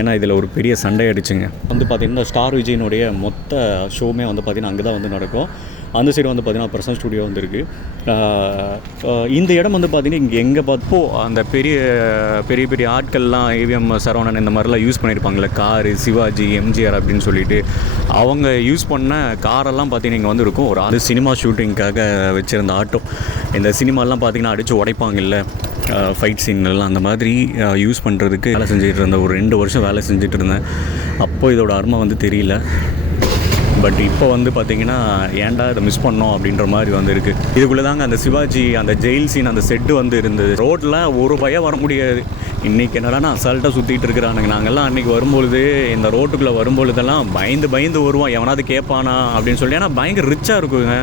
ஏன்னா இதில் ஒரு பெரிய சண்டை அடிச்சுங்க வந்து பார்த்திங்கன்னா ஸ்டார் விஜயினுடைய மொத்த ஷோவுமே வந்து பார்த்திங்கன்னா அங்கே தான் வந்து நடக்கும். அந்த சைடு வந்து பார்த்திங்கன்னா பிரசன்ட் ஸ்டுடியோ வந்து இந்த இடம் வந்து பார்த்திங்கன்னா இங்கே எங்கே பார்த்தப்போ அந்த பெரிய பெரிய பெரிய ஆட்கள்லாம் ஏவிஎம் சரவணன் இந்த மாதிரிலாம் யூஸ் பண்ணியிருப்பாங்களே காரு சிவாஜி எம்ஜிஆர் அப்படின்னு சொல்லிட்டு அவங்க யூஸ் பண்ண காரெல்லாம் பார்த்தீங்கன்னா இங்கே வந்து இருக்கும். ஒரு அது சினிமா ஷூட்டிங்க்காக வச்சுருந்த ஆட்டோ. இந்த சினிமாலாம் பார்த்தீங்கன்னா அடித்து உடைப்பாங்கல்ல. ஃபைட் சீன்லாம் அந்த மாதிரி யூஸ் பண்ணுறதுக்கு வேலை செஞ்சுட்டு இருந்தேன். ஒரு ரெண்டு வருஷம் வேலை செஞ்சுட்டு இருந்தேன். அப்போ இதோட அருமை வந்து தெரியல. பட் இப்போ வந்து பார்த்தீங்கன்னா ஏன்டா இதை மிஸ் பண்ணோம் அப்படின்ற மாதிரி வந்து இருக்குது இதுக்குள்ளே தாங்க அந்த சிவாஜி அந்த ஜெயில் சீன் அந்த செட்டு வந்து இருந்தது. ரோட்டில் ஒரு பயம் வர முடியாது. இன்றைக்கி என்னடா நான் அசால்ட்டாக சுற்றிட்டு இருக்கிறானுங்க. நாங்கள்லாம் அன்றைக்கி வரும்பொழுது இந்த ரோட்டுக்குள்ளே வரும்பொழுதெல்லாம் பயந்து பயந்து வருவோம் எவனாவது கேட்பானா அப்படின்னு சொல்லி. ஏன்னா பயங்கர ரிச்சாக இருக்குங்க.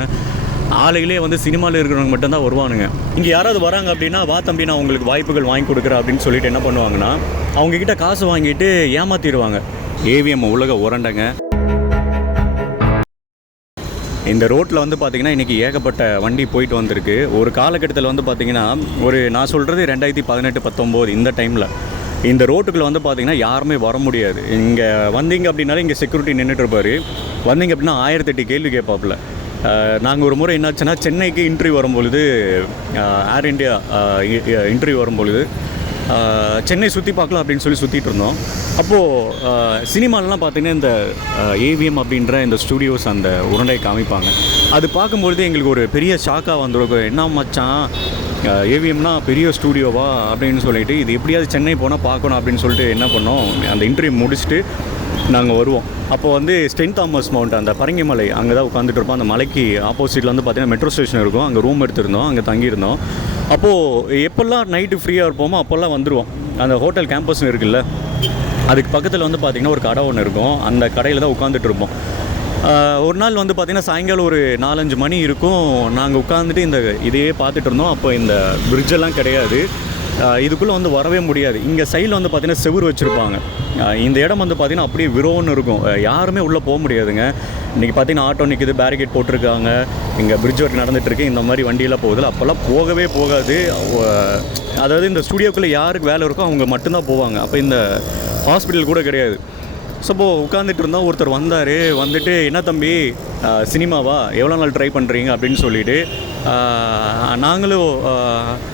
ஆலையிலே வந்து சினிமாவில் இருக்கிறவங்க மட்டும்தான் வருவானுங்க. இங்கே யாராவது வராங்க அப்படின்னா வா தம்பி நான் உங்களுக்கு வாய்ப்புகள் வாங்கி கொடுக்குறேன் அப்படின்னு சொல்லிட்டு என்ன பண்ணுவாங்கன்னா அவங்கக்கிட்ட காசு வாங்கிட்டு ஏமாத்திடுவாங்க. ஏவிஎம் உலக உரண்டங்க. இந்த ரோட்டில் வந்து பார்த்தீங்கன்னா இன்றைக்கி ஏகப்பட்ட வண்டி போயிட்டு வந்திருக்கு. ஒரு காலகட்டத்தில் வந்து பார்த்தீங்கன்னா ஒரு நான் சொல்கிறது ரெண்டாயிரத்தி பதினெட்டு பத்தொம்போது இந்த டைமில். இந்த ரோட்டுக்குள்ளே வந்து பார்த்திங்கன்னா யாருமே வர முடியாது. இங்கே வந்தீங்க அப்படின்னாலே இங்கே செக்யூரிட்டி நின்றுட்டு இருப்பார். வந்தீங்க அப்படின்னா ஆயிரத்தெட்டு கேள்வி கேட்பாப்புல. நாங்கள் ஒரு முறை என்னாச்சுன்னா சென்னைக்கு இன்ட்ரிவ் வரும்பொழுது ஏர் இந்தியா இன்டர்வியூ வரும்பொழுது சென்னை சுற்றி பார்க்கலாம் அப்படின்னு சொல்லி சுற்றிட்டு இருந்தோம். அப்போது சினிமாலலாம் பார்த்தீங்கன்னா இந்த ஏவிஎம் அப்படின்ற இந்த ஸ்டூடியோஸ் அந்த உருண்டை காமிப்பாங்க அது பார்க்கும்பொழுது எங்களுக்கு ஒரு பெரிய ஷாக்காக வந்துருக்கும். என்ன மச்சான் ஏவிஎம்னா பெரிய ஸ்டூடியோவா அப்படின்னு சொல்லிட்டு இது எப்படியாவது சென்னை போனால் பார்க்கணும் அப்படின்னு சொல்லிட்டு என்ன பண்ணோம். அந்த இன்டர்வியூ முடிச்சுட்டு நாங்கள் வருவோம். அப்போ வந்து ஸ்டென் தாமஸ் மவுண்ட் அந்த பரங்கிமலை அங்கே தான் உட்காந்துட்டு இருப்போம் அந்த மலைக்கு ஆப்போசிட்டில் வந்து பார்த்தீங்கன்னா மெட்ரோ ஸ்டேஷன் இருக்கும். அங்கே ரூம் எடுத்திருந்தோம் அங்கே தங்கியிருந்தோம். அப்போது எப்போல்லாம் நைட்டு ஃப்ரீயாக இருப்போமோ அப்போல்லாம் வந்துடுவோம் அந்த ஹோட்டல் கேம்பஸ்னு இருக்குல்ல அதுக்கு பக்கத்தில் வந்து பார்த்திங்கன்னா ஒரு கடை ஒன்று இருக்கும். அந்த கடையில் தான் உட்காந்துட்டு இருப்போம் ஒரு நாள் வந்து பார்த்திங்கன்னா சாயங்காலம் ஒரு நாலஞ்சு மணி இருக்கும். நாங்கள் உட்காந்துட்டு இந்த இதையே பார்த்துட்டு இருந்தோம் அப்போ இந்த பிரிட்ஜெல்லாம் கிடையாது. இதுக்குள்ளே வந்து வரவே முடியாது. இங்கே சைடில் வந்து பார்த்திங்கன்னா செவுரு வச்சுருப்பாங்க. இந்த இடம் வந்து பார்த்திங்கன்னா அப்படியே விரோன்னு இருக்கும். யாருமே உள்ளே போக முடியாதுங்க. இன்றைக்கி பார்த்தீங்கன்னா ஆட்டோ நிற்கிது பேரிகேட் போட்டிருக்காங்க. இங்கே பிரிட்ஜ் ஒர்க் நடந்துகிட்ருக்கு இந்த மாதிரி வண்டியெல்லாம் போகுதுல. அப்போல்லாம் போகவே போகாது. அதாவது இந்த ஸ்டுடியோக்குள்ளே யாருக்கு வேலை இருக்கோ அவங்க மட்டும்தான் போவாங்க. அப்போ இந்த ஹாஸ்பிட்டல் கூட கிடையாது. ஸோ இப்போ உட்காந்துட்டு இருந்தோம் ஒருத்தர் வந்தார். வந்துட்டு என்ன தம்பி சினிமாவா? எவ்வளோ நாள் ட்ரை பண்ணுறீங்க அப்படின்னு சொல்லிட்டு நாங்களும்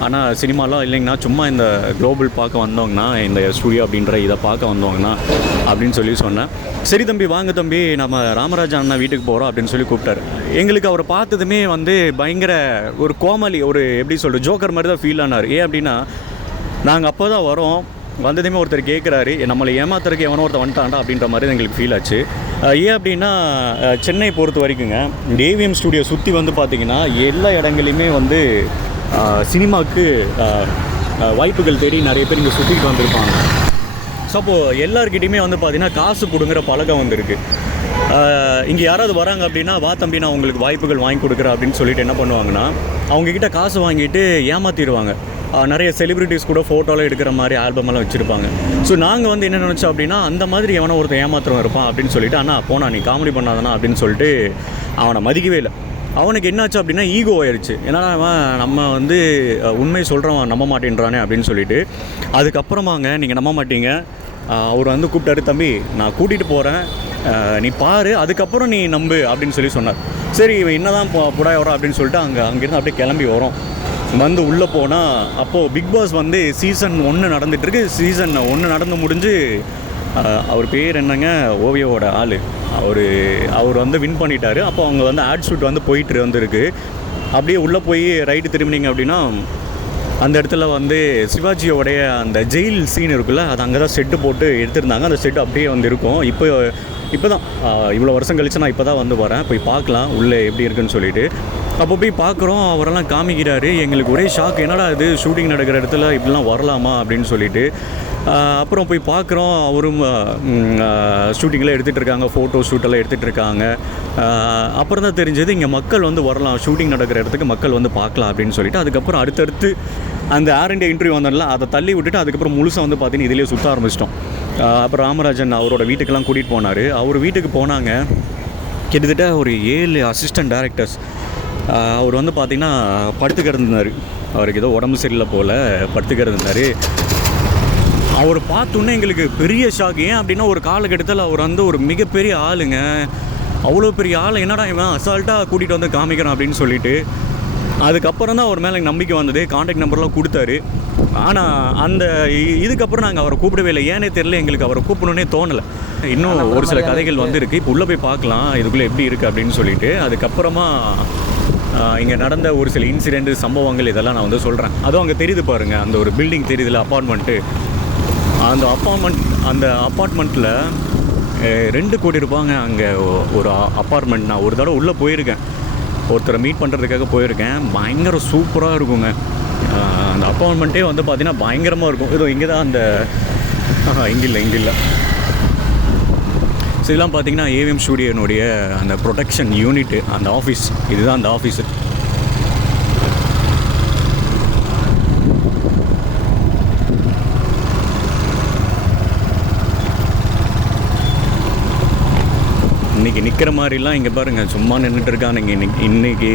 ஆனால் சினிமாலாம் இல்லைங்கண்ணா. சும்மா இந்த குளோபல் பார்க்க வந்தோங்கண்ணா. இந்த ஸ்டூடியோ அப்படின்ற இதை பார்க்க வந்தோங்கண்ணா. அப்படின்னு சொல்லி சொன்னேன். சரி தம்பி வாங்க தம்பி. நம்ம ராமராஜா அண்ணா வீட்டுக்கு போகிறோம் அப்படின்னு சொல்லி கூப்பிட்டாரு. எங்களுக்கு அவரை பார்த்ததுமே வந்து பயங்கர ஒரு கோமாளி ஒரு எப்படி சொல்கிறது ஜோக்கர் மாதிரி தான் ஃபீல் ஆனார். ஏன் அப்படின்னா நாங்கள் அப்போ தான் வரோம். வந்ததுமே ஒருத்தர் கேட்குறாரு நம்மளை ஏமாத்துறதுக்கு எவனோ ஒருத்தர் வந்துட்டாண்டா அப்படின்ற மாதிரி எங்களுக்கு ஃபீல் ஆச்சு. ஏன் அப்படின்னா சென்னை பொறுத்த வரைக்குங்க ஏவிஎம் ஸ்டுடியோ சுற்றி வந்து பார்த்திங்கன்னா எல்லா இடங்களையுமே வந்து சினிமாவுக்கு வாய்ப்புகள் தேடி நிறைய பேர் இங்கே சுற்றிட்டு வந்திருப்பாங்க. ஸோ அப்போது எல்லாருக்கிட்டையுமே வந்து பார்த்திங்கன்னா காசு கொடுங்குற பழக்கம் வந்திருக்கு. இங்கே யாராவது வராங்க அப்படின்னா வா தம்பி நான் உங்களுக்கு வாய்ப்புகள் வாங்கி கொடுக்குறேன் அப்படின்னு சொல்லிட்டு என்ன பண்ணுவாங்கன்னா அவங்கக்கிட்ட காசு வாங்கிட்டு ஏமாற்றிடுவாங்க நிறைய செலிபிரிட்டிஸ் கூட ஃபோட்டோலாம் எடுக்கிற மாதிரி ஆல்பமெல்லாம் வச்சுருப்பாங்க. ஸோ நாங்கள் வந்து என்ன நினச்சோம் அப்படின்னா அந்த மாதிரி எவனோ ஒருத்தன் ஏமாத்திரம் இருப்பான் அப்படின்னு சொல்லிட்டு அண்ணா போனா நீ காமெடி பண்ணாதானா அப்படின்னு சொல்லிட்டு அவனை மதிக்கவே இல்லை. அவனுக்கு என்னாச்சு அப்படின்னா ஈகோ ஆயிடுச்சு ஏன்னா அவன் நம்ம வந்து உண்மை சொல்கிறவன் நம்ப மாட்டேன்றானே அப்படின்னு சொல்லிட்டு அதுக்கப்புறமாங்க நீங்கள் நம்ப மாட்டீங்க. அவர் வந்து கூப்பிட்டாரு தம்பி நான் கூட்டிகிட்டு போகிறேன் நீ பாரு அதுக்கப்புறம் நீ நம்பு அப்படின்னு சொல்லி சொன்னார். சரி இவன் என்னதான் போ புடாய் வரோம் அப்படின்னு சொல்லிட்டு அங்கே அங்கேருந்து அப்படியே கிளம்பி வரோம். வந்து உள்ளே போனால் அப்போது பிக் பாஸ் வந்து சீசன் ஒன்று நடந்துகிட்ருக்கு சீசன் ஒன்று நடந்து முடிஞ்சு அவர் பேர் என்னங்க? ஓவியோவோட ஆள். அவர் அவர் வந்து வின் பண்ணிட்டார். அப்போ அவங்க வந்து ஆட் ஷூட் வந்து போயிட்டு வந்திருக்கு அப்படியே உள்ளே போய் ரைட்டு திரும்பினீங்க அப்படின்னா அந்த இடத்துல வந்து சிவாஜியோடைய அந்த ஜெயில் சீன் இருக்குல்ல அது அங்கே தான் செட்டு போட்டு எடுத்திருந்தாங்க. அந்த செட்டு அப்படியே வந்து இருக்கும். இப்போ இப்போ தான் இவ்வளோ வருஷம் கழிச்சு நான் இப்போ தான் வந்து வரேன். போய் பார்க்கலாம் உள்ளே எப்படி இருக்குன்னு சொல்லிட்டு. அப்போ போய் பார்க்குறோம் அவரெல்லாம் காமிக்கிறாரு. எங்களுக்கு ஒரே ஷாக் என்னடா இது? ஷூட்டிங் நடக்கிற இடத்துல இப்படிலாம் வரலாமா? அப்படின்னு சொல்லிட்டு அப்புறம் போய் பார்க்குறோம். அவரும் ஷூட்டிங்லாம் எடுத்துகிட்டு இருக்காங்க. ஃபோட்டோ ஷூட்டெல்லாம் எடுத்துகிட்டு இருக்காங்க. அப்புறம் தான் தெரிஞ்சது இங்கே மக்கள் வந்து வரலாம். ஷூட்டிங் நடக்கிற இடத்துக்கு மக்கள் வந்து பார்க்கலாம் அப்படின்னு சொல்லிட்டு அதுக்கப்புறம் அடுத்தடுத்து அந்த ஏர் இண்டியா இன்டர்வியூ வந்தோம்ல அதை தள்ளி விட்டுட்டு அதுக்கப்புறம் முழுசாக வந்து பார்த்தீங்கன்னா இதிலே சுற்ற ஆரம்பிச்சிட்டோம். அப்புறம் ராமராஜன் அவரோட வீட்டுக்கெல்லாம் கூட்டிகிட்டு போனார். அவர் வீட்டுக்கு போனாங்க. கிட்டத்தட்ட ஒரு ஏழு அசிஸ்டன்ட் டேரக்டர்ஸ் அவர் வந்து பார்த்திங்கன்னா படுத்து கிடந்தார் அவருக்கு ஏதோ உடம்பு சரியில்லை போல் படுத்து கிடந்தார் அவர் பார்த்தோன்னே எங்களுக்கு பெரிய ஷாக் ஏன் அப்படின்னா ஒரு காலகட்டத்தில் அவர் வந்து ஒரு மிகப்பெரிய ஆளுங்க. அவ்வளோ பெரிய ஆள் என்னடா இவன் அசால்ட்டாக கூட்டிகிட்டு வந்து காமிக்கிறான் அப்படின்னு சொல்லிட்டு அதுக்கப்புறம் தான் அவர் மேலே எனக்கு நம்பிக்கை வந்தது. காண்டாக்ட் நம்பர்லாம் கொடுத்தாரு. ஆனால் அந்த இதுக்கப்புறம் நாங்கள் அவரை கூப்பிடவே இல்லை. ஏனே தெரியல எங்களுக்கு அவரை கூப்பிடணுன்னே தோணலை. இன்னும் ஒரு சில கதைகள் வந்து இருக்குது இப்போ உள்ளே போய் பார்க்கலாம் இதுக்குள்ளே எப்படி இருக்குது அப்படின்னு சொல்லிட்டு அதுக்கப்புறமா இங்கே நடந்த ஒரு சில இன்சிடெண்ட் சம்பவங்கள் இதெல்லாம் நான் வந்து சொல்கிறேன் அதுவும் அங்கே தெரியுது பாருங்கள் அந்த ஒரு பில்டிங் தெரியுதுல அப்பார்ட்மெண்ட்டு அந்த அப்பார்ட்மெண்ட் அந்த அப்பார்ட்மெண்ட்டில் ரெண்டு கோடி இருப்பாங்க அங்கே ஒரு அப்பார்ட்மெண்ட் நான் ஒரு தடவை உள்ளே போயிருக்கேன். ஒருத்தரை மீட் பண்ணுறதுக்காக போயிருக்கேன். பயங்கர சூப்பராக இருக்குங்க. அந்த அப்பார்ட்மெண்ட்டே வந்து பார்த்தீங்கன்னா பயங்கரமாக இருக்கும். இதோ இங்கே தான் அந்த இங்கே இல்லை இங்கே இல்லை. ஸோ இதெல்லாம் பார்த்தீங்கன்னா ஏவிஎம் ஸ்டூடியோனுடைய அந்த ப்ரொடெக்ஷன் யூனிட்டு அந்த ஆஃபீஸ் இதுதான் அந்த ஆஃபீஸு இன்றைக்கி நிற்கிற மாதிரிலாம் இங்கே பாருங்கள் சும்மா நின்றுட்டு இருக்கானுங்க. இன்னைக்கு இன்னைக்கு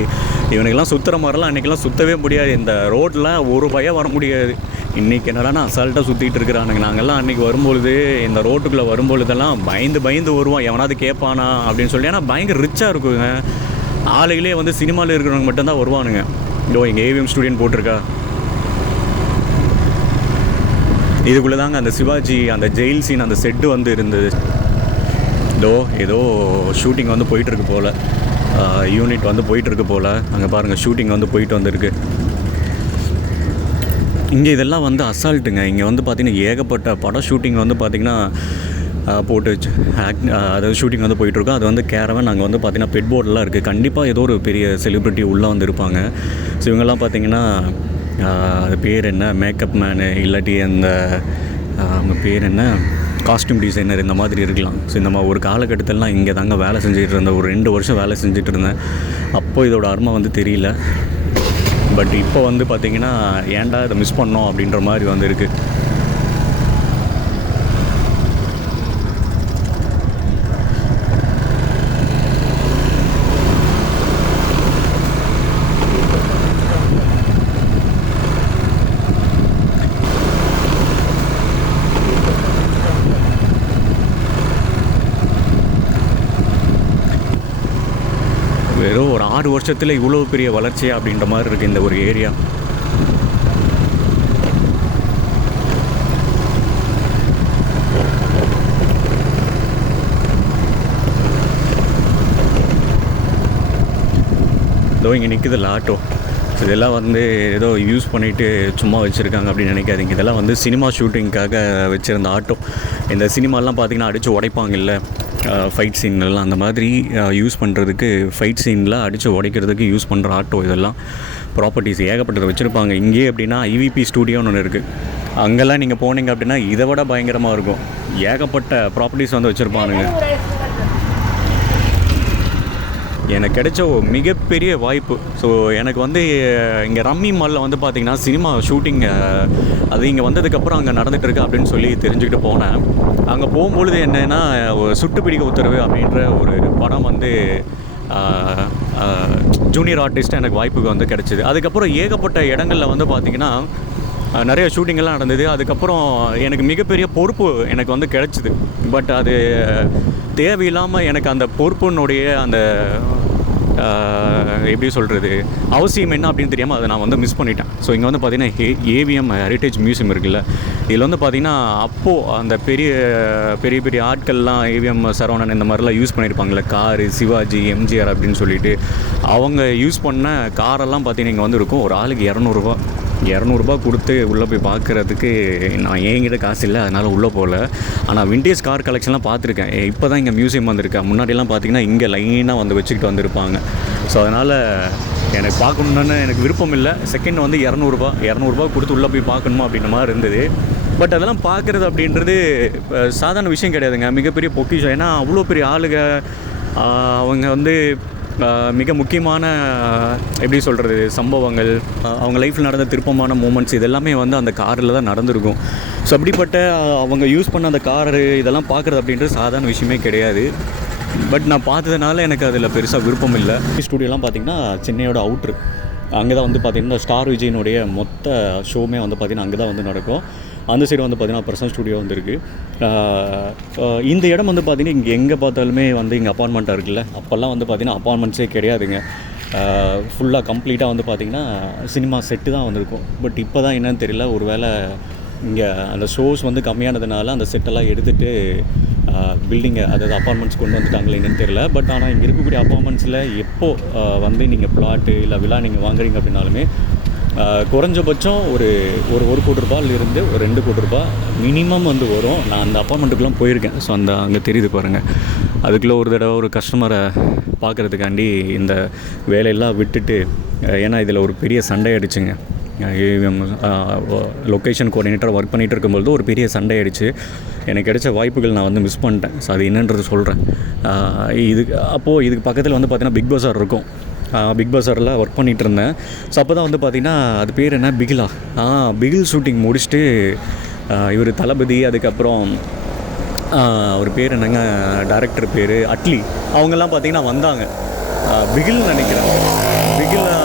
இவனுக்கெல்லாம் சுற்றுற மாதிரிலாம் அன்றைக்கெல்லாம் சுற்றவே முடியாது. இந்த ரோட்டில் ஒரு பயம் வர முடியாது. இன்றைக்கி என்னடானா அசால்ட்டாக சுற்றிட்டு இருக்கிறானுங்க. நாங்கள்லாம் அன்றைக்கி வரும்பொழுது இந்த ரோட்டுக்குள்ளே வரும்பொழுதெல்லாம் பயந்து பயந்து வருவோம் எவனாவது கேட்பானா அப்படின்னு சொல்லி. ஏன்னா பயங்கர ரிச்சாக இருக்குங்க. ஆளுகளே வந்து சினிமாவில் இருக்கிறவங்க மட்டும்தான் வருவானுங்க. இதோ எங்கள் ஏவிஎம் ஸ்டூடியன் போட்டிருக்கா. இதுக்குள்ளே தாங்க அந்த சிவாஜி அந்த ஜெயில் சீன் அந்த செட்டு வந்து இருந்தது. இதோ ஏதோ ஷூட்டிங் வந்து போயிட்டுருக்கு போல். யூனிட் வந்து போயிட்டுருக்கு போல். அங்கே பாருங்கள் ஷூட்டிங் வந்து போயிட்டு வந்திருக்கு. இங்கே இதெல்லாம் வந்து அசால்ட்டுங்க. இங்கே வந்து பார்த்திங்கன்னா ஏகப்பட்ட படம் ஷூட்டிங் வந்து பார்த்திங்கன்னா போட்டு வச்சு ஆக்ட் அதாவது ஷூட்டிங் வந்து போயிட்டுருக்கோம் அது வந்து கேரவன் அங்கே வந்து பார்த்திங்கன்னா பெட் போர்டெலாம் இருக்குது கண்டிப்பாக ஏதோ ஒரு பெரிய செலிப்ரிட்டி உள்ளே வந்து இருப்பாங்க ஸோ இவங்கெல்லாம் பார்த்திங்கன்னா அது பேர் என்ன? மேக்கப் மேனு இல்லாட்டி அந்த அவங்க பேர் என்ன? காஸ்டியூம் டிசைனர் இந்த மாதிரி இருக்கலாம். ஸோ இந்த மாதிரி ஒரு காலகட்டத்திலலாம் இங்கே தாங்க வேலை செஞ்சுட்டு இருந்தேன். ஒரு ரெண்டு வருஷம் வேலை செஞ்சுட்டு இருந்தேன். அப்போது இதோட அருமை வந்து தெரியல. பட் இப்போ வந்து பார்த்தீங்கன்னா ஏன்டா இதை மிஸ் பண்ணோம் அப்படின்ற மாதிரி வந்து இருக்குது வெறும் ஒரு ஆறு வருஷத்தில் இவ்வளோ பெரிய வளர்ச்சியாக அப்படின்ற மாதிரி இருக்குது இந்த ஒரு ஏரியா. இதோ இங்கே நிற்குதுல்ல ஆட்டோ. ஸோ இதெல்லாம் வந்து ஏதோ யூஸ் பண்ணிவிட்டு சும்மா வச்சுருக்காங்க அப்படின்னு நினைக்காதீங்க. இதெல்லாம் வந்து சினிமா ஷூட்டிங்க்காக வச்சுருந்த ஆட்டோ. இந்த சினிமாலாம் பார்த்தீங்கன்னா அடித்து உடைப்பாங்கல்ல. ஃபைட் சீன்லாம் அந்த மாதிரி யூஸ் பண்ணுறதுக்கு ஃபைட் சீனில் அடித்து உடைக்கிறதுக்கு யூஸ் பண்ணுற ஆட்டோ இதெல்லாம் ப்ராப்பர்ட்டிஸ் ஏகப்பட்டதை வச்சுருப்பாங்க. இங்கே அப்படின்னா ஐவிபி ஸ்டூடியோன்னு ஒன்று இருக்குது அங்கெல்லாம் நீங்கள் போனீங்க அப்படின்னா இதை விட பயங்கரமாக இருக்கும். ஏகப்பட்ட ப்ராப்பர்ட்டிஸ் வந்து வச்சுருப்பானுங்க. எனக்கு கிடைச்ச ஒரு மிகப்பெரிய வாய்ப்பு. ஸோ எனக்கு வந்து இங்கே ரம்மி மாலில் வந்து பார்த்திங்கன்னா சினிமா ஷூட்டிங் அது இங்கே வந்ததுக்கப்புறம் அங்கே நடந்துகிட்ருக்கு அப்படின்னு சொல்லி தெரிஞ்சுக்கிட்டு போனேன். அங்கே போகும்பொழுது என்னென்னா சுட்டு பிடிக்க உத்தரவு அப்படின்ற ஒரு படம் வந்து ஜூனியர் ஆர்டிஸ்ட்டாக எனக்கு வாய்ப்புக்கு வந்து கிடச்சிது. அதுக்கப்புறம் ஏகப்பட்ட இடங்களில் வந்து பார்த்திங்கன்னா நிறைய ஷூட்டிங்கெல்லாம் நடந்தது. அதுக்கப்புறம் எனக்கு மிகப்பெரிய பொறுப்பு எனக்கு வந்து கிடச்சிது. பட் அது தேவையில்லாமல் எனக்கு அந்த பொறுப்புனுடைய அந்த எப்படி சொல்கிறது அவசியம் என்ன அப்படின்னு தெரியாமல் அதை நான் வந்து மிஸ் பண்ணிட்டேன். ஸோ இங்கே வந்து பார்த்தீங்கன்னா ஏவிஎம் ஹெரிட்டேஜ் மியூசியம் இருக்குல்ல. இதில் வந்து பார்த்தீங்கன்னா அப்போது அந்த பெரிய பெரிய பெரிய ஆட்கள்லாம் ஏவிஎம் uh, சரவணன் இந்த மாதிரிலாம் யூஸ் பண்ணியிருப்பாங்களே காரு சிவாஜி எம்ஜிஆர் அப்படின்னு சொல்லிட்டு. அவங்க யூஸ் பண்ண காரெல்லாம் பார்த்தீங்கன்னா இங்கே வந்து இருக்கும். ஒரு ஆளுக்கு இரநூறுவா. இரநூறுபா கொடுத்து உள்ளே போய் பார்க்குறதுக்கு நான் என்கிட்ட காசு இல்லை அதனால் உள்ளே போகல. ஆனால் விண்டேஜ் கார் கலெக்ஷன்லாம் பார்த்துருக்கேன். இப்போ தான் இங்கே மியூசியம் வந்திருக்கேன் முன்னாடிலாம் பார்த்தீங்கன்னா இங்கே லைனாக வந்து வச்சுக்கிட்டு வந்திருப்பாங்க. ஸோ அதனால் எனக்கு பார்க்கணுன்னு எனக்கு விருப்பம் இல்லை. செகண்ட் வந்து இரநூறுபா. இரநூறுபா கொடுத்து உள்ளே போய் பார்க்கணுமா அப்படின்ற மாதிரி இருந்தது. பட் அதெல்லாம் பார்க்குறது அப்படின்றது சாதாரண விஷயம் கிடையாதுங்க. மிகப்பெரிய பொக்கிஷம். ஏன்னா அவ்வளோ பெரிய ஆளுங்க அவங்க வந்து மிக முக்கியமான எப்படி சொல்கிறது சம்பவங்கள் அவங்க லைஃப்பில் நடந்த திருப்பமான மூமெண்ட்ஸ் இதெல்லாமே வந்து அந்த காரில் தான் நடந்திருக்கும். ஸோ அப்படிப்பட்ட அவங்க யூஸ் பண்ண அந்த காரு இதெல்லாம் பார்க்குறது அப்படின்றது சாதாரண விஷயமே கிடையாது. பட் நான் பார்த்ததுனால எனக்கு அதில் பெருசாக விருப்பம் இல்லை. ஸ்டூடியோலாம் பார்த்திங்கன்னா சென்னையோட அவுட்ரு அங்கே தான் வந்து பார்த்திங்கன்னா ஸ்டார் விஜயினுடைய மொத்த ஷோமே வந்து பார்த்திங்கன்னா அங்கே தான் வந்து நடக்கும். அந்த சைடு வந்து பார்த்தீங்கன்னா பர்சனல் ஸ்டுடியோ வந்து இந்த இடம் வந்து பார்த்தீங்கன்னா இங்கே எங்கே பார்த்தாலுமே வந்து இங்கே அப்பார்ட்மெண்ட்டாக இருக்குல்ல. அப்போல்லாம் வந்து பார்த்தீங்கன்னா அப்பார்ட்மெண்ட்ஸே கிடையாதுங்க. ஃபுல்லாக கம்ப்ளீட்டாக வந்து பார்த்திங்கன்னா சினிமா செட்டு தான் வந்திருக்கும். பட் இப்போ தான் என்னன்னு தெரியல. ஒரு வேளை இங்கே அந்த ஷோஸ் வந்து கம்மியானதுனால அந்த செட்டெல்லாம் எடுத்துகிட்டு பில்டிங்கை அதாவது அப்பார்ட்மெண்ட்ஸ் கொண்டு வந்துட்டாங்களே என்னன்னு தெரியல. பட் ஆனால் இங்கே இருக்கக்கூடிய அப்பார்ட்மெண்ட்ஸில் எப்போது வந்து நீங்கள் ப்ளாட்டு இல்லை விழா நீங்கள் வாங்குறீங்க அப்படின்னாலுமே குறைஞ்சபட்சம் ஒரு ஒரு ஒரு கோடி ரூபாயிலிருந்து ஒரு ரெண்டு கோடி ரூபாய் மினிமம் வந்து வரும். நான் அந்த அப்பார்ட்மெண்ட்டுக்குலாம் போயிருக்கேன். ஸோ அந்த அங்கே தெரியுது பாருங்கள் அதுக்குள்ளே ஒரு தடவை ஒரு கஸ்டமரை பார்க்குறதுக்காண்டி இந்த வேலையெல்லாம் விட்டுட்டு ஏன்னா இதில் ஒரு பெரிய சண்டை அடிச்சுங்க லொக்கேஷன் கோஆர்டினேட்டர் ஒர்க் பண்ணிகிட்டு இருக்கும்போது ஒரு பெரிய சண்டை ஆயிடுச்சு எனக்கு கிடைச்ச வாய்ப்புகள் நான் வந்து மிஸ் பண்ணிட்டேன். ஸோ அது என்னன்றது சொல்கிறேன் இதுக்கு அப்போது இதுக்கு பக்கத்தில் வந்து பார்த்திங்கன்னா பிக் பஸார் இருக்கும். பிக் பஸாரில் ஒர்க் பண்ணிகிட்டு இருந்தேன். ஸோ அப்போ தான் வந்து பார்த்திங்கன்னா அது பேர் என்ன? பிகிலா. ஆ பிகில் ஷூட்டிங் முடிச்சுட்டு இவர் தளபதி அதுக்கப்புறம் அவர் பேர் என்னங்க? டேரக்டர் பேர் அட்லி. அவங்கெல்லாம் பார்த்திங்கன்னா வந்தாங்க. பிகில் நினைக்கிறேன். பிகிலா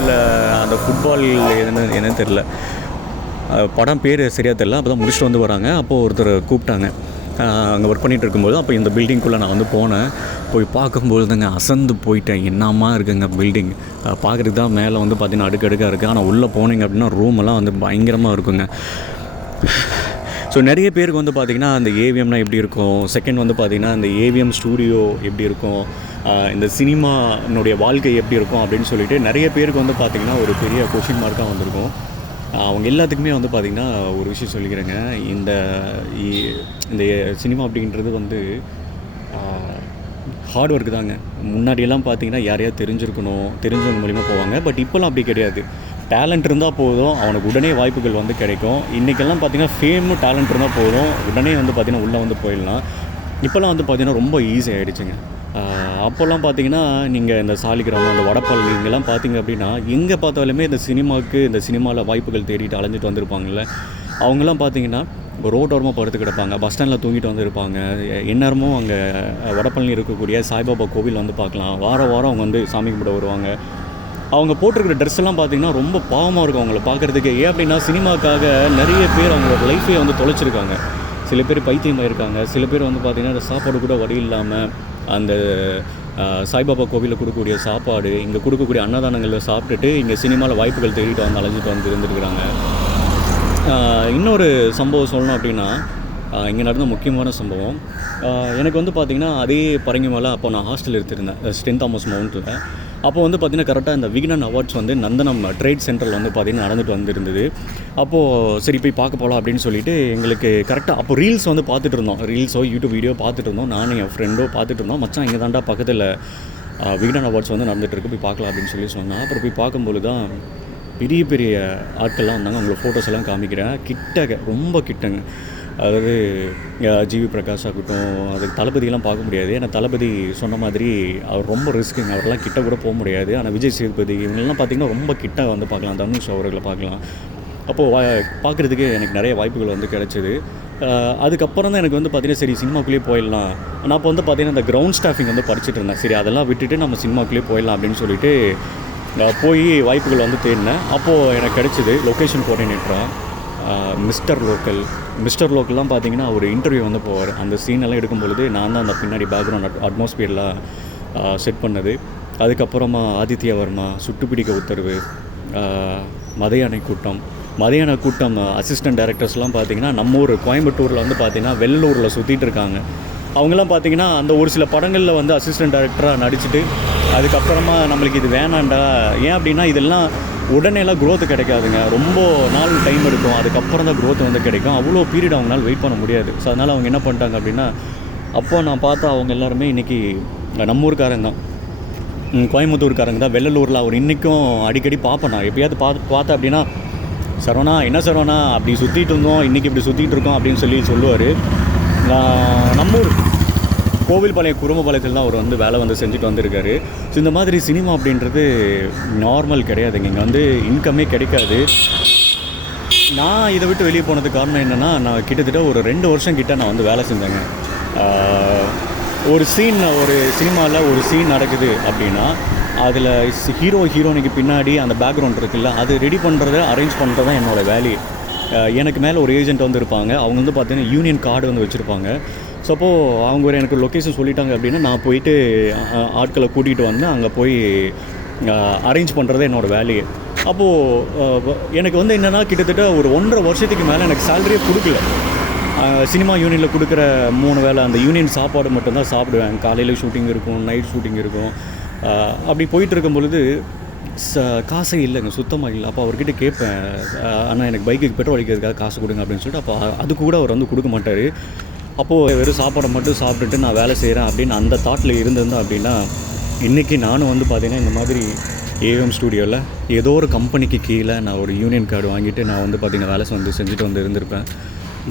இல்லை அந்த ஃபுட்பால் என்ன என்னன்னு தெரில படம் பேர் சரியாக தெரில அப்போ தான் முடிச்சுட்டு வந்து வராங்க. அப்போது ஒருத்தர் கூப்பிட்டாங்க. அங்கே ஒர்க் பண்ணிகிட்டு இருக்கும்போது அப்போ இந்த பில்டிங்குள்ளே நான் வந்து போனேன். போய் பார்க்கும்போது தாங்க அசந்து போயிட்டேன். என்னம்மா இருக்குங்க பில்டிங் பார்க்குறதுக்கு தான் மேலே வந்து பார்த்தீங்கன்னா அடுக்கடுக்காக இருக்குது ஆனால் உள்ளே போனீங்க அப்படின்னா ரூமெல்லாம் வந்து பயங்கரமாக இருக்குங்க. ஸோ நிறைய பேருக்கு வந்து பார்த்திங்கன்னா அந்த ஏவிஎம்னா எப்படி இருக்கும்? செகண்ட் வந்து பார்த்திங்கன்னா அந்த ஏவிஎம் ஸ்டூடியோ எப்படி இருக்கும்? இந்த சினிமானுடைய வாழ்க்கை எப்படி இருக்கும்? அப்படின்னு சொல்லிட்டு நிறைய பேருக்கு வந்து பார்த்திங்கன்னா ஒரு பெரிய கொஷின் மார்க்காக வந்திருக்கும். அவங்க எல்லாத்துக்குமே வந்து பார்த்திங்கன்னா ஒரு விஷயம் சொல்லிக்கிறேங்க. இந்த இந்த சினிமா அப்படின்றது வந்து ஹார்ட் ஒர்க் தாங்க. முன்னாடியெல்லாம் பார்த்தீங்கன்னா யாரையாவது தெரிஞ்சிருக்கணும் தெரிஞ்சவங்க மூலிமா போவாங்க. பட் இப்போல்லாம் அப்படி கிடையாது. டேலண்ட் இருந்தால் போதும் அவனுக்கு உடனே வாய்ப்புகள் வந்து கிடைக்கும். இன்றைக்கெல்லாம் பார்த்தீங்கன்னா ஃபேமும் டேலண்ட் இருந்தால் போதும். உடனே வந்து பார்த்திங்கன்னா உள்ளே வந்து போயிடலாம். இப்போல்லாம் வந்து பார்த்தீங்கன்னா ரொம்ப ஈஸி ஆகிடுச்சிங்க அப்போல்லாம் பார்த்தீங்கன்னா நீங்கள் இந்த சாலிகிராமம் இந்த வடப்பள்ளி இங்கெல்லாம் பார்த்தீங்க அப்படின்னா எங்கே பார்த்தாலுமே இந்த சினிமாவுக்கு இந்த சினிமாவில் வாய்ப்புகள் தேடிட்டு அலைஞ்சிட்டு வந்திருப்பாங்கள்ல அவங்கெல்லாம் பார்த்தீங்கன்னா ரோட்டோரமாக படுத்து கிடப்பாங்க. பஸ் ஸ்டாண்டில் தூங்கிட்டு வந்திருப்பாங்க. எந்நேரமும் அங்கே வடப்பழனி இருக்கக்கூடிய சாய்பாபா கோவில் வந்து பார்க்கலாம். வாரம் வாரம் அவங்க வந்து சாமி கும்பிட வருவாங்க. அவங்க போட்டிருக்கிற ட்ரெஸ் எல்லாம் பார்த்தீங்கன்னா ரொம்ப பாவமாக இருக்கும் அவங்கள பார்க்குறதுக்கு. ஏன் அப்படின்னா சினிமாக்காக நிறைய பேர் அவங்களோட லைஃபே வந்து தொலைச்சிருக்காங்க. சில பேர் பைத்தியமாக இருக்காங்க சில பேர் வந்து பார்த்திங்கன்னா சாப்பாடு கூட வழி இல்லாமல் அந்த சாய்பாபா கோவிலில் கொடுக்கக்கூடிய சாப்பாடு இங்கே கொடுக்கக்கூடிய அன்னதானங்களில் சாப்பிட்டுட்டு இங்கே சினிமாவில் வாய்ப்புகள் தேடிட்டு வந்து அலைஞ்சிட்டு வந்து இருந்திருக்கிறாங்க. இன்னொரு சம்பவம் சொல்லணும் அப்படின்னா இங்கே நடந்த முக்கியமான சம்பவம். எனக்கு வந்து பார்த்திங்கன்னா அதே பரங்கிமலை அப்போ நான் ஹாஸ்டல் எடுத்திருந்தேன் ஸ்டென் தாமஸ் மவுண்ட்டில் அப்போ வந்து பார்த்திங்கன்னா கரெக்டாக இந்த விக்னன் அவார்ட்ஸ் வந்து நந்தனம் ட்ரேட் சென்டரில் வந்து பார்த்திங்கன்னா நடந்துட்டு வந்துருந்தது. அப்போது சரி போய் பார்க்க போகலாம் அப்படின்னு சொல்லிட்டு எங்களுக்கு கரெக்டாக அப்போ ரீல்ஸ் வந்து பார்த்துட்டு இருந்தோம். ரீல்ஸோ யூடியூப் வீடியோ பார்த்துட்டு இருந்தோம். நானும் என் ஃப்ரெண்டோ பார்த்துட்டு இருந்தோம். மச்சான் இங்கே தாண்டா பக்கத்தில் விக்னன் அவார்ட்ஸ் வந்து நடந்துட்டு இருக்கு. போய் பார்க்கலாம் அப்படின்னு சொல்லி சொன்னால் அப்புறம் போய் பார்க்கும்போது தான் பெரிய பெரிய ஆட்கள்லாம் வந்தாங்க. அவங்களோட ஃபோட்டோஸ் எல்லாம் காமிக்கிறேன். கிட்டக ரொம்ப கிட்டங்க. அதாவது ஜிவி பிரகாஷ் ஆகட்டும் அது தளபதியெல்லாம் பார்க்க முடியாது. ஏன்னா தளபதி சொன்ன மாதிரி அவர் ரொம்ப ரிஸ்க்குங்க அவரெல்லாம் கிட்ட கூட போக முடியாது. ஆனால் விஜய் சேதுபதி இவங்கெல்லாம் பார்த்தீங்கன்னா ரொம்ப கிட்ட வந்து பார்க்கலாம். தனுஷ் அவர்களை பார்க்கலாம். அப்போது வா பார்க்குறதுக்கு எனக்கு நிறைய வாய்ப்புகள் வந்து கிடச்சிது. அதுக்கப்புறம் தான் எனக்கு வந்து பார்த்தீங்கன்னா சரி சினிமாக்குள்ளேயே போயிடலாம். நான் இப்போ வந்து பார்த்தீங்கன்னா இந்த கிரவுண்ட் ஸ்டாஃபிங் வந்து படிச்சுட்டு இருந்தேன். சரி அதெல்லாம் விட்டுட்டு நம்ம சினிமாக்குள்ளேயே போயிடலாம் அப்படின்னு சொல்லிட்டு போய் வாய்ப்புகள் வந்து தேடினேன். அப்போது எனக்கு கிடச்சிது லொக்கேஷன் கோஆர்டினேட்டராக மிஸ்டர் லோக்கல். மிஸ்டர் லோக்கல்லாம் பார்த்தீங்கன்னா அவர் இன்டர்வியூ வந்து போவார். அந்த சீனெல்லாம் எடுக்கும் பொழுது நான் தான் அந்த பின்னாடி பேக்ரவுண்ட் அட்மாஸ்பியர்லாம் செட் பண்ணது. அதுக்கப்புறமா ஆதித்யா வர்மா சுட்டுப்பிடிக்க உத்தரவு மதையானை கூட்டம். மதியான கூட்டம் அசிஸ்டன்ட் டேரக்டர்ஸ்லாம் பார்த்தீங்கன்னா நம்ம ஊர் கோயம்புத்தூரில் வந்து பார்த்தீங்கன்னா வெள்ளூரில் சுற்றிட்டு இருக்காங்க. அவங்கெல்லாம் பார்த்தீங்கன்னா அந்த ஒரு சில படங்களில் வந்து அசிஸ்டன்ட் டைரக்டராக நடிச்சுட்டு அதுக்கப்புறமா நம்மளுக்கு இது வேணாண்டா ஏன் அப்படின்னா இதெல்லாம் உடனேலாம் க்ரோத் கிடைக்காதுங்க. ரொம்ப நாள் டைம் எடுக்கும். அதுக்கப்புறம் தான் க்ரோத் வந்து கிடைக்கும். அவ்வளோ பீரியட் அவங்களால வெயிட் பண்ண முடியாது. ஸோ அதனால் அவங்க என்ன பண்ணிட்டாங்க அப்படின்னா அப்போ நான் பார்த்தா அவங்க எல்லாருமே இன்றைக்கி நம்ம ஊருக்காரங்க தான். கோயம்புத்தூர்காரங்க தான். வெள்ளலூரில் அவர் இன்றைக்கும் அடிக்கடி பார்ப்பேன் நான். எப்பயாவது பார்த்து பார்த்தேன் அப்படின்னா சரவணா என்ன சரவணா அப்படி சுற்றிட்டு இருந்தோம். இன்றைக்கி இப்படி சுற்றிட்டு இருக்கோம் அப்படின்னு சொல்லி சொல்லுவார். நான் நம்ம ஊர் கோவில்பாளையம் குடும்பபாளையத்தில் தான் அவர் வந்து வேலை வந்து செஞ்சுட்டு வந்திருக்காரு. ஸோ இந்த மாதிரி சினிமா அப்படின்றது நார்மல் கிடையாதுங்க. இங்கே வந்து இன்கமே கிடைக்காது. நான் இதை விட்டு வெளியே போனதுக்கு காரணம் என்னென்னா நான் கிட்டத்தட்ட ஒரு ரெண்டு வருஷம் கிட்ட நான் வந்து வேலை செஞ்சேங்க. ஒரு சீன் ஒரு சினிமாவில் ஒரு சீன் நடக்குது அப்படின்னா அதில் ஹீரோ ஹீரோனுக்கு பின்னாடி அந்த பேக்ரவுண்ட் இருக்குல்ல அது ரெடி பண்ணுறத அரேஞ்ச் பண்ணுறது தான் என்னோடய வேலையே. எனக்கு மேலே ஒரு ஏஜென்ட் வந்து இருப்பாங்க. அவங்க வந்து பார்த்தீங்கன்னா யூனியன் கார்டு வந்து வச்சுருப்பாங்க. ஸோ அப்போது அவங்க ஒரு எனக்கு லொக்கேஷன் சொல்லிட்டாங்க அப்படின்னா நான் போயிட்டு ஆட்களை கூட்டிகிட்டு வந்து அங்கே போய் அரேஞ்ச் பண்ணுறது என்னோடய வேலையே. அப்போது எனக்கு வந்து என்னென்னா கிட்டத்தட்ட ஒரு ஒன்றரை வருஷத்துக்கு மேலே எனக்கு சேலரியே கொடுக்கல. சினிமா யூனியனில் கொடுக்குற மூணு வேளை அந்த யூனியன் சாப்பாடு மட்டும்தான் சாப்பிடுவேன். காலையில் ஷூட்டிங் இருக்கும் நைட் ஷூட்டிங் இருக்கும். அப்படி போயிட்டு இருக்கும் பொழுது ச காசே இல்லைங்க சுத்தமாக இல்லை. அப்போ அவர்கிட்ட கேட்பேன் ஆனால் எனக்கு பைக்குக்கு பெட்ரோல் அடிக்கிறதுக்காக காசு கொடுங்க அப்படின்னு சொல்லிட்டு அப்போ அதுக்கு கூட அவர் வந்து கொடுக்க மாட்டார். அப்போது வெறும் சாப்பாடை மட்டும் சாப்பிட்டுட்டு நான் வேலை செய்கிறேன் அப்படின்னு அந்த தாட்டில் இருந்திருந்தேன் அப்படின்னா இன்றைக்கி நானும் வந்து பார்த்தீங்கன்னா இந்த மாதிரி ஏஎம் ஸ்டூடியோவில் ஏதோ ஒரு கம்பெனிக்கு கீழே நான் ஒரு யூனியன் கார்டு வாங்கிட்டு நான் வந்து பார்த்திங்கன்னா வேலை வந்து செஞ்சுட்டு வந்து இருந்திருப்பேன்.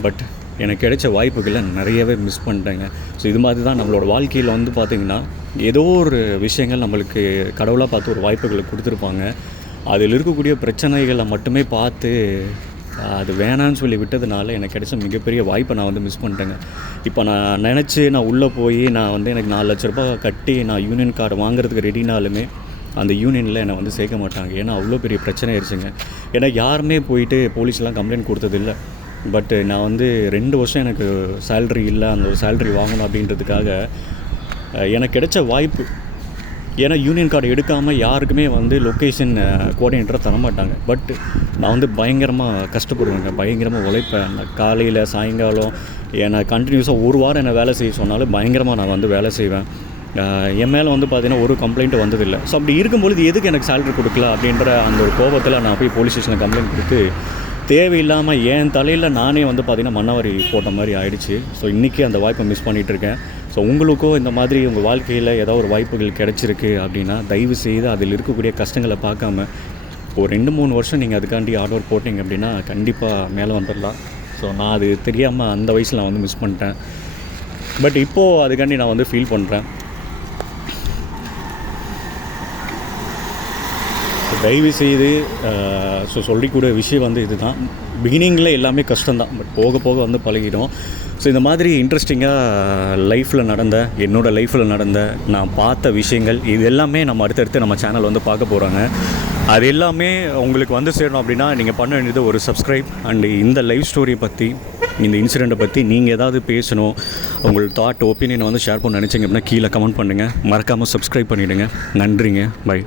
பட் எனக்கு கிடைச்ச வாய்ப்புகளை நிறையவே மிஸ் பண்ணிட்டேங்க. ஸோ இது மாதிரி தான் நம்மளோட வாழ்க்கையில் வந்து பார்த்திங்கன்னா ஏதோ ஒரு விஷயங்கள் நம்மளுக்கு கடவுளாக பார்த்து ஒரு வாய்ப்புகளை கொடுத்துருப்பாங்க. அதில் இருக்கக்கூடிய பிரச்சனைகளை மட்டுமே பார்த்து அது வேணான்னு சொல்லி விட்டதுனால எனக்கு கிடைச்ச மிகப்பெரிய வாய்ப்பை நான் வந்து மிஸ் பண்ணிட்டேங்க. இப்போ நான் நினச்சி நான் உள்ளே போய் நான் வந்து எனக்கு நாலு லட்ச ரூபாய் கட்டி நான் யூனியன் கார்டு வாங்குறதுக்கு ரெடினாலுமே அந்த யூனியனில் என்னை வந்து சேர்க்க மாட்டாங்க. ஏன்னா அவ்வளோ பெரிய பிரச்சனை ஆயிடுச்சுங்க. ஏன்னா யாருமே போயிட்டு போலீஸ்லாம் கம்ப்ளைண்ட் கொடுத்ததில்ல. பட்டு நான் வந்து ரெண்டு வருஷம் எனக்கு சேல்ரி இல்லை அந்த ஒரு சேல்ரி வாங்கணும் அப்படின்றதுக்காக எனக்கு கிடைச்ச வாய்ப்பு ஏன்னா யூனியன் கார்டு எடுக்காமல் யாருக்குமே வந்து லொக்கேஷன் கோஆர்டினேட்டராக தரமாட்டாங்க பட் நான் வந்து பயங்கரமாக கஷ்டப்படுவேங்க. பயங்கரமாக உழைப்பேன். காலையில் சாயங்காலம் என்னை கண்டினியூஸாக ஒரு வாரம் என்னை வேலை செய்ய சொன்னாலும் பயங்கரமாக நான் வந்து வேலை செய்வேன். என் மேலே வந்து பார்த்தீங்கன்னா ஒரு கம்ப்ளைண்ட் வந்ததில்லை. ஸோ அப்படி இருக்கும்பொழுது எதுக்கு எனக்கு சேலரி கொடுக்கல அப்படின்ற அந்த ஒரு கோபத்தில் நான் போய் போலீஸ் ஸ்டேஷனில் கம்ப்ளைண்ட் கொடுத்து தேவையில்லாமல் என் தலையில் நானே வந்து பார்த்திங்கன்னா மன்னவரி போட்ட மாதிரி ஆயிடுச்சு. ஸோ இன்றைக்கி அந்த வாய்ப்பை மிஸ் பண்ணிகிட்டு இருக்கேன் ஸோ உங்களுக்கும் இந்த மாதிரி உங்கள் வாழ்க்கையில் ஏதோ ஒரு வாய்ப்புகள் கிடைச்சிருக்கு அப்படின்னா தயவு செய்து அதில் இருக்கக்கூடிய கஷ்டங்களை பார்க்காம ஒரு ரெண்டு மூணு வருஷம் நீங்கள் அதுக்காண்டி ஹார்ட் ஒர்க் போட்டிங்க அப்படின்னா கண்டிப்பாக மேலே வந்துடலாம் ஸோ நான் அது தெரியாமல் அந்த வயசில் நான் வந்து மிஸ் பண்ணிட்டேன். பட் இப்போது அதுக்காண்டி நான் வந்து ஃபீல் பண்ணுறேன் தயவு செய்து ஸோ சொல்லிக்கூடிய விஷயம் வந்து இதுதான். பிகினிங்கில் எல்லாமே கஷ்டம்தான். பட் போக போக வந்து பழகிடும் ஸோ இந்த மாதிரி இன்ட்ரெஸ்டிங்காக லைஃப்பில் நடந்த என்னோடய லைஃப்பில் நடந்த நான் பார்த்த விஷயங்கள் இது எல்லாமே நம்ம அடுத்தடுத்து நம்ம சேனல் வந்து பார்க்க போகிறாங்க அது எல்லாமே உங்களுக்கு வந்து சேரணும் அப்படின்னா நீங்கள் பண்ண வேண்டியது ஒரு சப்ஸ்கிரைப் அண்டு இந்த லைஃப் ஸ்டோரியை பற்றி இந்த இன்சிடெண்ட்டை பற்றி நீங்கள் ஏதாவது பேசணும். உங்கள் தாட் ஒப்பீனியனை வந்து ஷேர் பண்ண நினச்சிங்க அப்படின்னா கீழே கமெண்ட் பண்ணுங்கள் மறக்காமல் சப்ஸ்கிரைப் பண்ணிவிடுங்க நன்றிங்க. பை